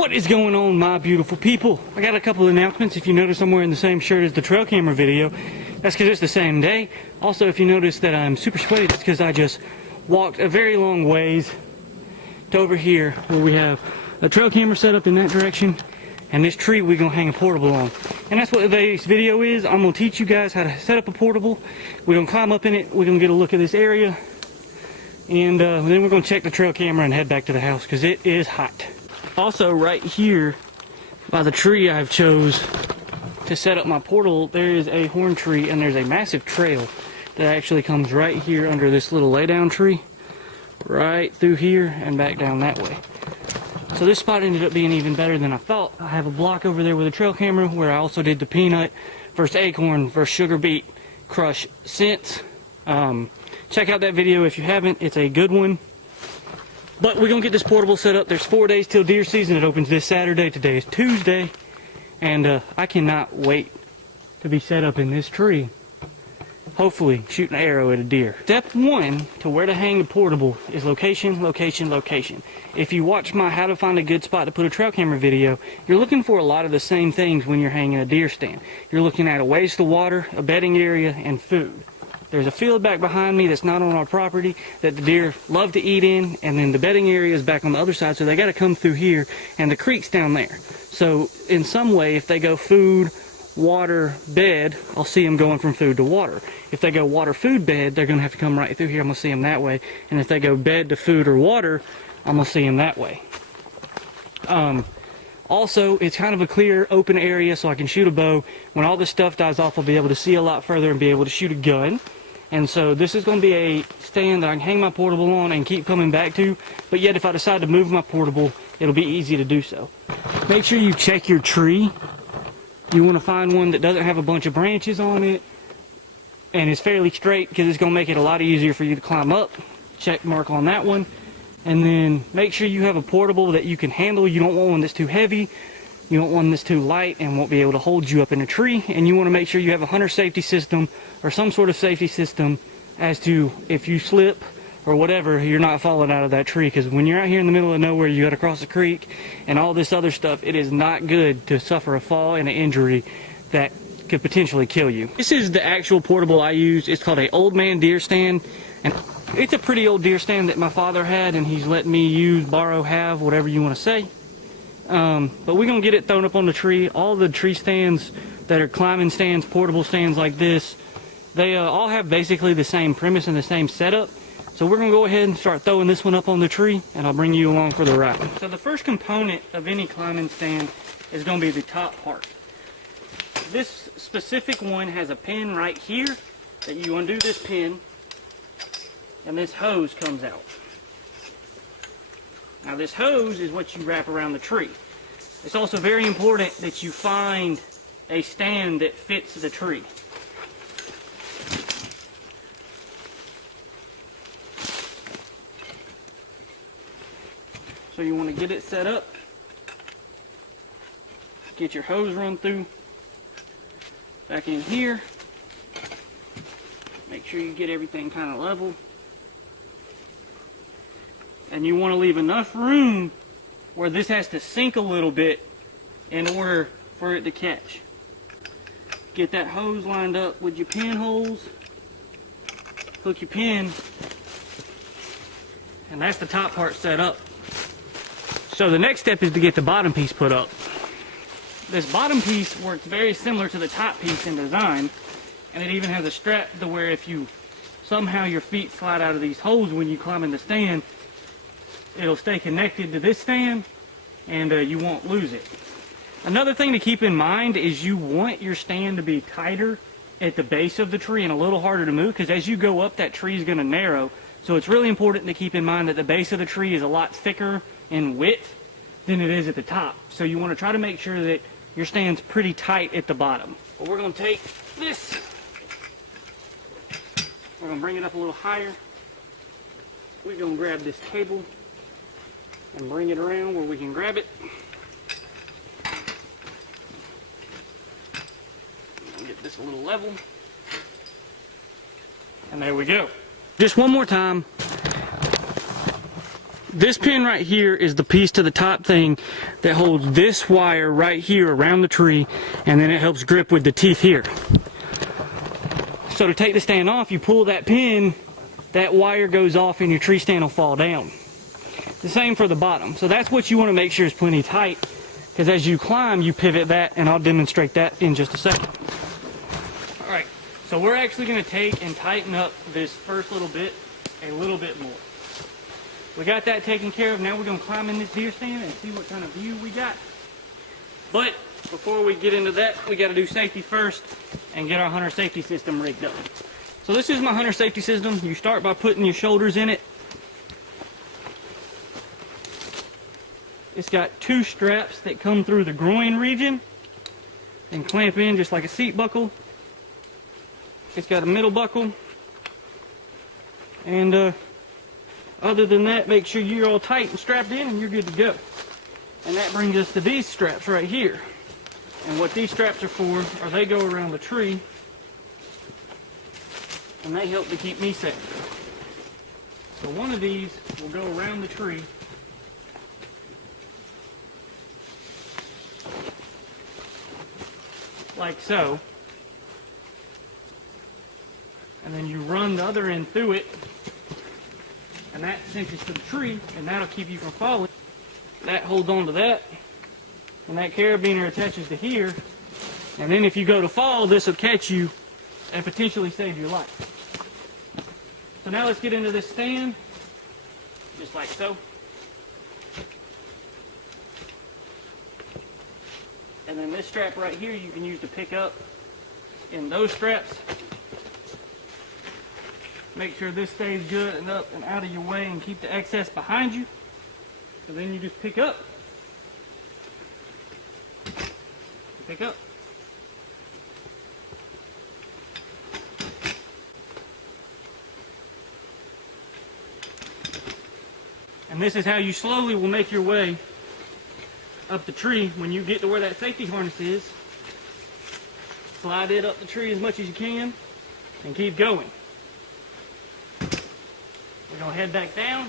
What is going on, my beautiful people? I got a couple of announcements. If you notice I'm wearing the same shirt as the trail camera video, that's because it's the same day. Also, if you notice that I'm super sweaty, that's because I just walked a very long ways to over here where we have a trail camera set up in that direction and this tree we're going to hang a portable on. And that's what today's video is. I'm going to teach you guys how to set up a portable. We're going to climb up in it. We're going to get a look at this area. And then we're going to check the trail camera and head back to the house because it is hot. Also, right here by the tree I've chose to set up my portal, there is a horn tree and there's a massive trail that actually comes right here under this little laydown tree, right through here and back down that way. So this spot ended up being even better than I thought. I have a block over there with a trail camera where I also did the peanut versus acorn versus sugar beet crush scents. Check out that video if you haven't. It's a good one. But we're going to get this portable set up. There's 4 days till deer season. It opens this Saturday. Today is Tuesday. And I cannot wait to be set up in this tree. Hopefully shooting an arrow at a deer. Step one to where to hang the portable is location, location, location. If you watch my how to find a good spot to put a trail camera video, you're looking for a lot of the same things when you're hanging a deer stand. You're looking at a ways to water, a bedding area, and food. There's a field back behind me that's not on our property that the deer love to eat in, and then the bedding area is back on the other side, so they got to come through here, and the creek's down there. So in some way, if they go food, water, bed, I'll see them going from food to water. If they go water, food, bed, they're going to have to come right through here. I'm going to see them that way. And if they go bed to food or water, I'm going to see them that way. Also, it's kind of a clear, open area, so I can shoot a bow. When all this stuff dies off, I'll be able to see a lot further and be able to shoot a gun. And so this is going to be a stand that I can hang my portable on and keep coming back to. But yet, if I decide to move my portable, it'll be easy to do so. Make sure you check your tree. You want to find one that doesn't have a bunch of branches on it and is fairly straight, because it's going to make it a lot easier for you to climb up. Check mark on that one. And then make sure you have a portable that you can handle. You don't want one that's too heavy. You don't want one that's too light and won't be able to hold you up in a tree. And you want to make sure you have a hunter safety system or some sort of safety system as to if you slip or whatever, you're not falling out of that tree. Because when you're out here in the middle of nowhere, you got to cross a creek and all this other stuff, it is not good to suffer a fall and an injury that could potentially kill you. This is the actual portable I use. It's called a Old Man Deer Stand, and it's a pretty old deer stand that my father had, and he's let me use, borrow, have, whatever you want to say. But we're going to get it thrown up on the tree. All the tree stands that are climbing stands, portable stands like this, they all have basically the same premise and the same setup. So we're going to go ahead and start throwing this one up on the tree, and I'll bring you along for the ride. So the first component of any climbing stand is going to be the top part. This specific one has a pin right here that you undo this pin, and this hose comes out. Now this hose is what you wrap around the tree. It's also very important that you find a stand that fits the tree. So you want to get it set up, get your hose run through, back in here, make sure you get everything kind of level. And you want to leave enough room where this has to sink a little bit in order for it to catch. Get that hose lined up with your pinholes, hook your pin, and that's the top part set up. So the next step is to get the bottom piece put up. This bottom piece works very similar to the top piece in design, and it even has a strap to where if you somehow your feet slide out of these holes when you climb in the stand, it'll stay connected to this stand and you won't lose it. Another thing to keep in mind is you want your stand to be tighter at the base of the tree and a little harder to move, because as you go up, that tree is going to narrow. So it's really important to keep in mind that the base of the tree is a lot thicker in width than it is at the top. So you want to try to make sure that your stand's pretty tight at the bottom. Well, we're going to take this, we're going to bring it up a little higher. We're going to grab this cable and bring it around where we can grab it. Get this a little level. And there we go. Just one more time. This pin right here is the piece to the top thing that holds this wire right here around the tree, and then it helps grip with the teeth here. So to take the stand off, you pull that pin, that wire goes off and your tree stand will fall down. The same for the bottom. So that's what you want to make sure is plenty tight, because as you climb, you pivot that, and I'll demonstrate that in just a second. All right, so we're actually going to take and tighten up this first little bit a little bit more. We got that taken care of. Now we're going to climb in this deer stand and see what kind of view we got. But before we get into that, we got to do safety first and get our hunter safety system rigged up. So this is my hunter safety system. You start by putting your shoulders in it. It's got 2 straps that come through the groin region and clamp in just like a seat buckle. It's got a middle buckle. And other than that, make sure you're all tight and strapped in and you're good to go. And that brings us to these straps right here. And what these straps are for, are they go around the tree and they help to keep me safe. So one of these will go around the tree like so. And then you run the other end through it, and that cinches to the tree, and that'll keep you from falling. That holds on to that, and that carabiner attaches to here, and then if you go to fall, this will catch you and potentially save your life. So now let's get into this stand, just like so. And then this strap right here you can use to pick up in those straps. Make sure this stays good and up and out of your way and keep the excess behind you. So then you just pick up. Pick up. And this is how you slowly will make your way up the tree. When you get to where that safety harness is, slide it up the tree as much as you can and keep going. We're going to head back down,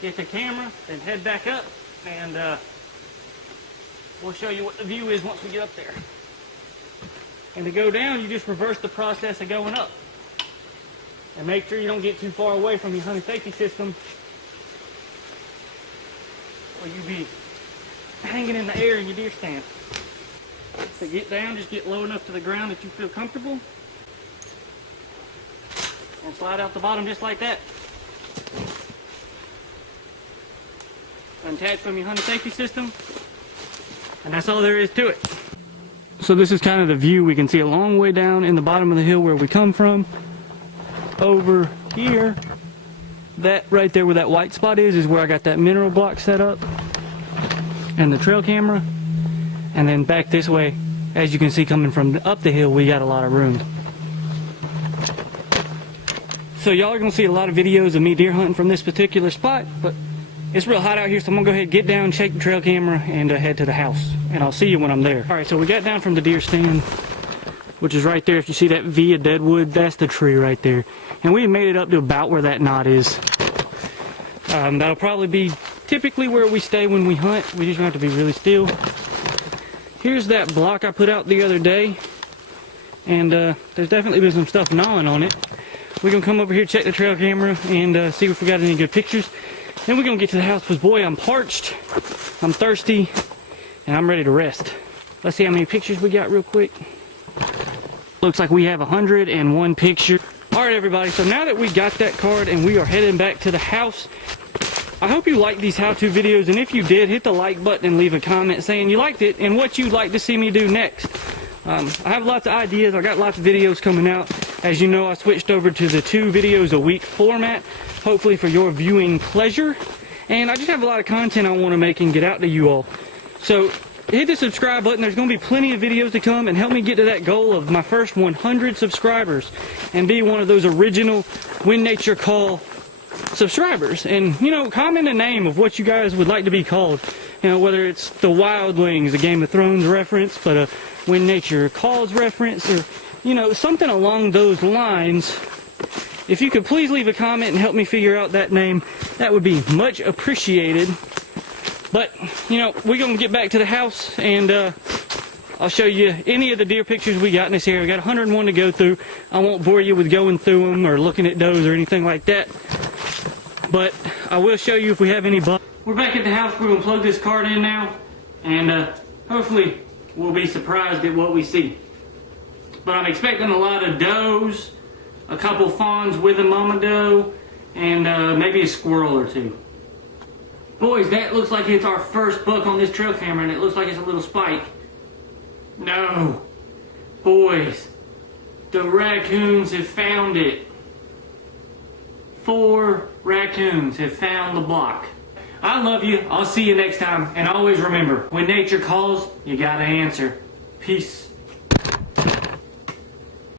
get the camera, then head back up, and we'll show you what the view is once we get up there. And to go down, you just reverse the process of going up. And make sure you don't get too far away from your hunting safety system, or you'll be hanging in the air in your deer stand. To get down, just get low enough to the ground that you feel comfortable. And slide out the bottom just like that. Untouched from your hunting safety system, and that's all there is to it. So this is kind of the view. We can see a long way down in the bottom of the hill where we come from. Over here, that right there where that white spot is where I got that mineral block set up and the trail camera. And then back this way, as you can see coming from up the hill, we got a lot of room. So y'all are gonna see a lot of videos of me deer hunting from this particular spot, but it's real hot out here, so I'm gonna go ahead, get down, check the trail camera, and head to the house. And I'll see you when I'm there. All right, so we got down from the deer stand, which is right there. If you see that V of deadwood, that's the tree right there. And we made it up to about where that knot is. That'll probably be typically where we stay when we hunt. We just have to be really still. Here's that block I put out the other day, and there's definitely been some stuff gnawing on it. We're gonna come over here, check the trail camera, and see if we got any good pictures. Then we're gonna get to the house, because boy, I'm parched, I'm thirsty, and I'm ready to rest. Let's see how many pictures we got real quick. Looks like we have 101 pictures. All right, everybody, so now that we got that card and we are heading back to the house, I hope you liked these how-to videos, and if you did, hit the like button and leave a comment saying you liked it and what you'd like to see me do next. I have lots of ideas. I got lots of videos coming out. As you know, I switched over to the 2 videos a week format, hopefully for your viewing pleasure. And I just have a lot of content I want to make and get out to you all. So hit the subscribe button. There's going to be plenty of videos to come, and help me get to that goal of my first 100 subscribers and be one of those original When Nature Call subscribers. And, you know, comment a name of what you guys would like to be called. You know, whether it's the Wildlings, a Game of Thrones reference, but a When Nature Calls reference, or, you know, something along those lines. If you could please leave a comment and help me figure out that name, that would be much appreciated. But, you know, we're going to get back to the house, and I'll show you any of the deer pictures we got in this area. We got 101 to go through. I won't bore you with going through them or looking at does or anything like that. But I will show you if we have any bucks. We're back at the house. We're going to plug this card in now, and hopefully we'll be surprised at what we see. But I'm expecting a lot of does, a couple fawns with a mama doe, and maybe a squirrel or two. Boys, that looks like it's our first buck on this trail camera, and it looks like it's a little spike. No. Boys, the raccoons have found it. 4 raccoons have found the block. I love you. I'll see you next time. And always remember, when nature calls, you gotta answer. Peace.